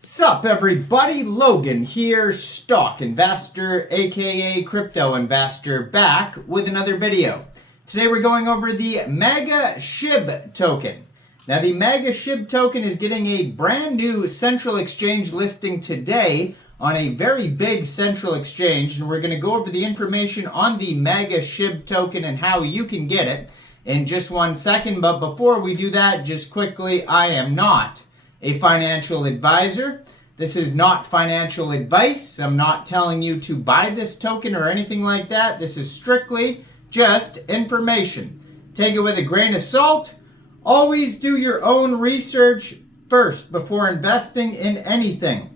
Sup everybody, Logan here, stock investor aka crypto investor, back with another video. Today we're going over the Magashib token. Now the Magashib token is getting a brand new central exchange listing today on a very big central exchange, and we're going to go over the information on the Magashib token and how you can get it in just 1 second. But before we do that, just quickly, I am not a financial advisor. This is not financial advice. I'm not telling you to buy this token or anything like that. This is strictly just information. Take it with a grain of salt. Always do your own research first before investing in anything,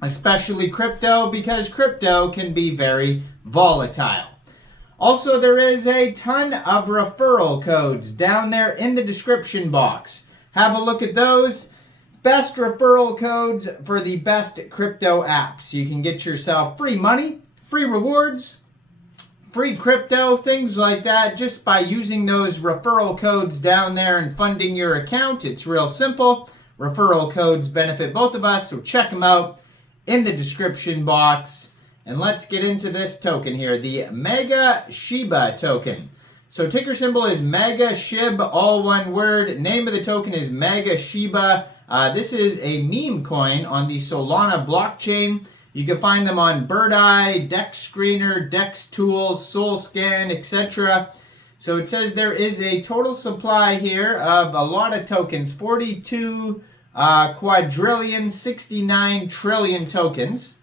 especially crypto, because crypto can be very volatile. Also, there is a ton of referral codes down there in the description box. Have a look at those. Best referral codes for the best crypto apps. You can get yourself free money, free rewards, free crypto, things like that, just by using those referral codes down there and funding your account. It's real simple. Referral codes benefit both of us, so check them out in the description box. And let's get into this token here, the Magashib token. So ticker symbol is Magashib, all one word. Name of the token is Magashib. This is a meme coin on the Solana blockchain. You can find them on Birdeye, Dex Screener, Dex Tools, SolScan, etc. So it says there is a total supply here of a lot of tokens, 42 quadrillion, 69 trillion tokens.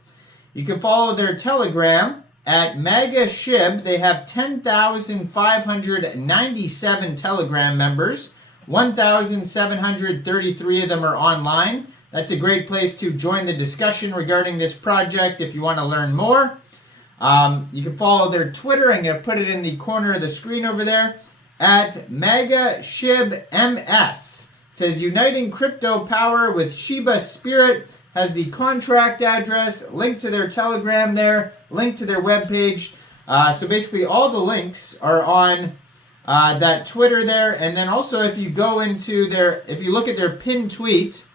You can follow their Telegram at Magashib. They have 10,597 Telegram members. 1,733 of them are online. That's a great place to join the discussion regarding this project if you want to learn more. You can follow their Twitter. I'm going to put it in the corner of the screen over there at Magashib MS. It says uniting crypto power with Shiba spirit. Has the contract address, link to their Telegram there, link to their webpage. So basically all the links are on that Twitter there. And then also if you go into if you look at their pinned tweet,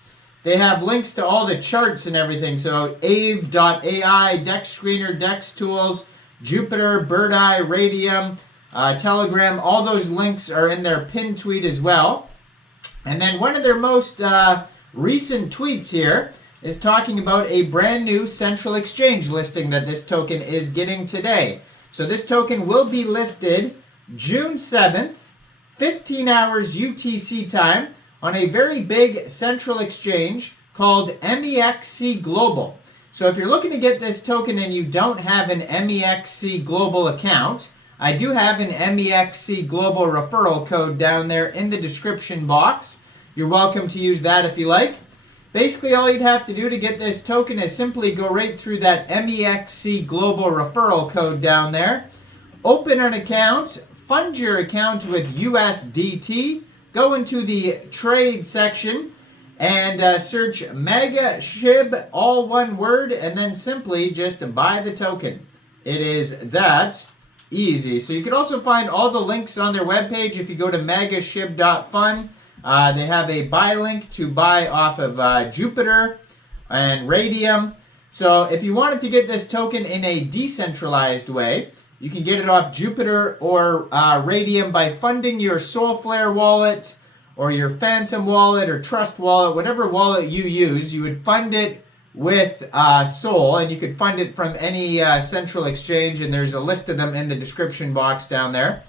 they have links to all the charts and everything. So Aave.ai, Dex Screener, Dex Tools, Jupiter, Birdeye, Raydium, Telegram, all those links are in their pinned tweet as well. And then one of their most recent tweets here is talking about a brand new central exchange listing that this token is getting today. So this token will be listed June 7th, 15 hours UTC time, on a very big central exchange called MEXC Global. So if you're looking to get this token and you don't have an MEXC Global account, I do have an MEXC Global referral code down there in the description box. You're welcome to use that if you like. Basically, all you'd have to do to get this token is simply go right through that MEXC Global referral code down there. Open an account, fund your account with USDT, go into the trade section and search Magashib, all one word, and then simply just buy the token. It is that easy. So you can also find all the links on their webpage if you go to magashib.fun. They have a buy link to buy off of Jupiter and Raydium. So if you wanted to get this token in a decentralized way, you can get it off Jupiter or Raydium by funding your Solflare wallet or your Phantom wallet or Trust wallet, whatever wallet you use. You would fund it with Sol, and you could fund it from any central exchange, and there's a list of them in the description box down there.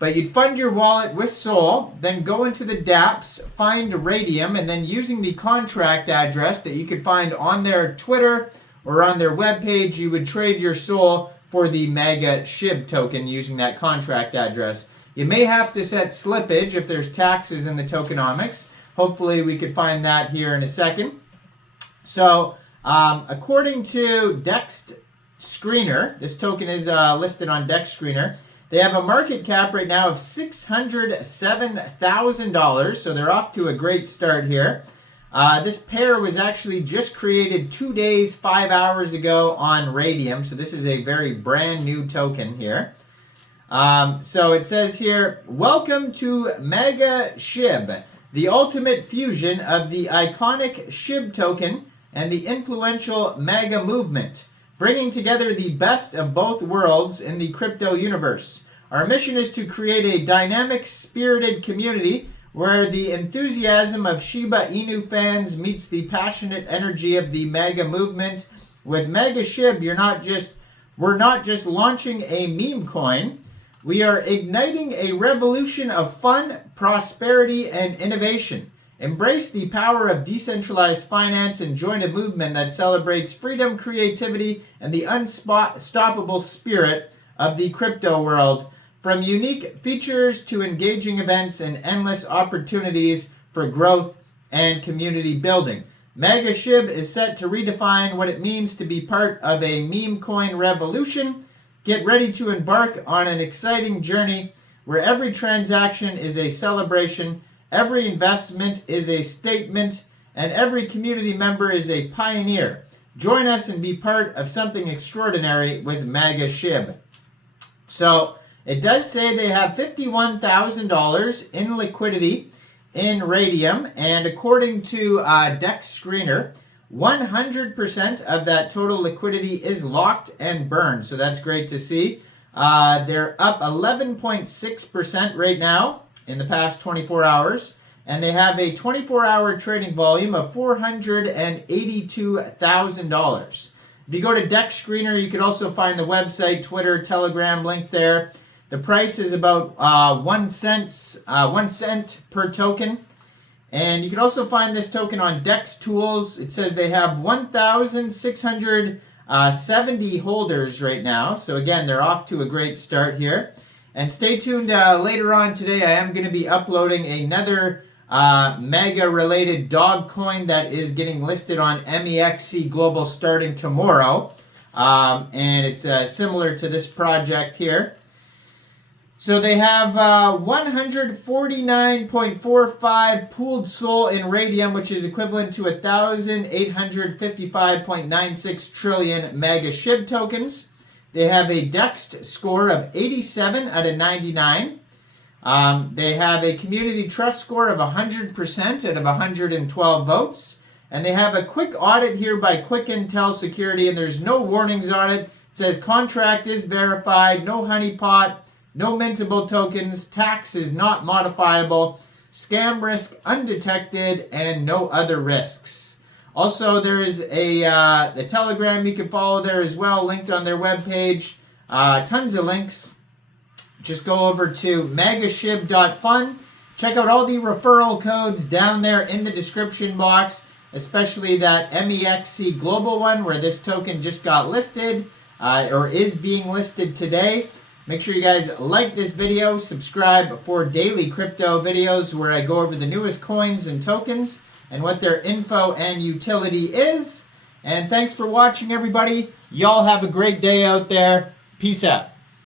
But you'd fund your wallet with Sol, then go into the dApps, find Raydium, and then using the contract address that you could find on their Twitter or on their webpage, you would trade your Sol for the Magashib token using that contract address. You may have to set slippage if there's taxes in the tokenomics. Hopefully we could find that here in a second. So according to Dex Screener, this token is listed on Dex Screener. They have a market cap right now of $607,000, so they're off to a great start here. This pair was actually just created 2 days, 5 hours ago on Raydium, so this is a very brand new token here. So it says here, welcome to Magashib, the ultimate fusion of the iconic SHIB token and the influential Maga movement, bringing together the best of both worlds in the crypto universe. Our mission is to create a dynamic, spirited community where the enthusiasm of Shiba Inu fans meets the passionate energy of the Maga movement. With Magashib, we're not just launching a meme coin, we are igniting a revolution of fun, prosperity, and innovation. Embrace the power of decentralized finance and join a movement that celebrates freedom, creativity, and the unstoppable spirit of the crypto world. From unique features to engaging events and endless opportunities for growth and community building. Magashib is set to redefine what it means to be part of a meme coin revolution. Get ready to embark on an exciting journey where every transaction is a celebration, every investment is a statement, and every community member is a pioneer. Join us and be part of something extraordinary with Magashib. So it does say they have $51,000 in liquidity in Raydium, and according to DEX Screener, 100% of that total liquidity is locked and burned, so that's great to see. They're up 11.6% right now in the past 24 hours, and they have a 24-hour trading volume of $482,000. If you go to DEX Screener, you can also find the website, Twitter, Telegram link there. The price is about 1 cent per token. And you can also find this token on DEX Tools. It says they have 1,670 holders right now. So again, they're off to a great start here. And stay tuned later on today. I am going to be uploading another Maga-related dog coin that is getting listed on MEXC Global starting tomorrow. And it's similar to this project here. So they have 149.45 pooled SOL in Raydium, which is equivalent to 1,855.96 trillion Magashib tokens. They have a DEX score of 87 out of 99. They have a community trust score of 100% out of 112 votes. And they have a quick audit here by Quick Intel Security, and there's no warnings on it. It says contract is verified, no honeypot, no mintable tokens, tax is not modifiable, scam risk undetected, and no other risks. Also, there is the Telegram you can follow there as well, linked on their webpage. Tons of links. Just go over to magashib.fun. Check out all the referral codes down there in the description box, especially that MEXC Global one where this token just got listed or is being listed today. Make sure you guys like this video, subscribe for daily crypto videos where I go over the newest coins and tokens and what their info and utility is. And thanks for watching, everybody. Y'all have a great day out there. Peace out.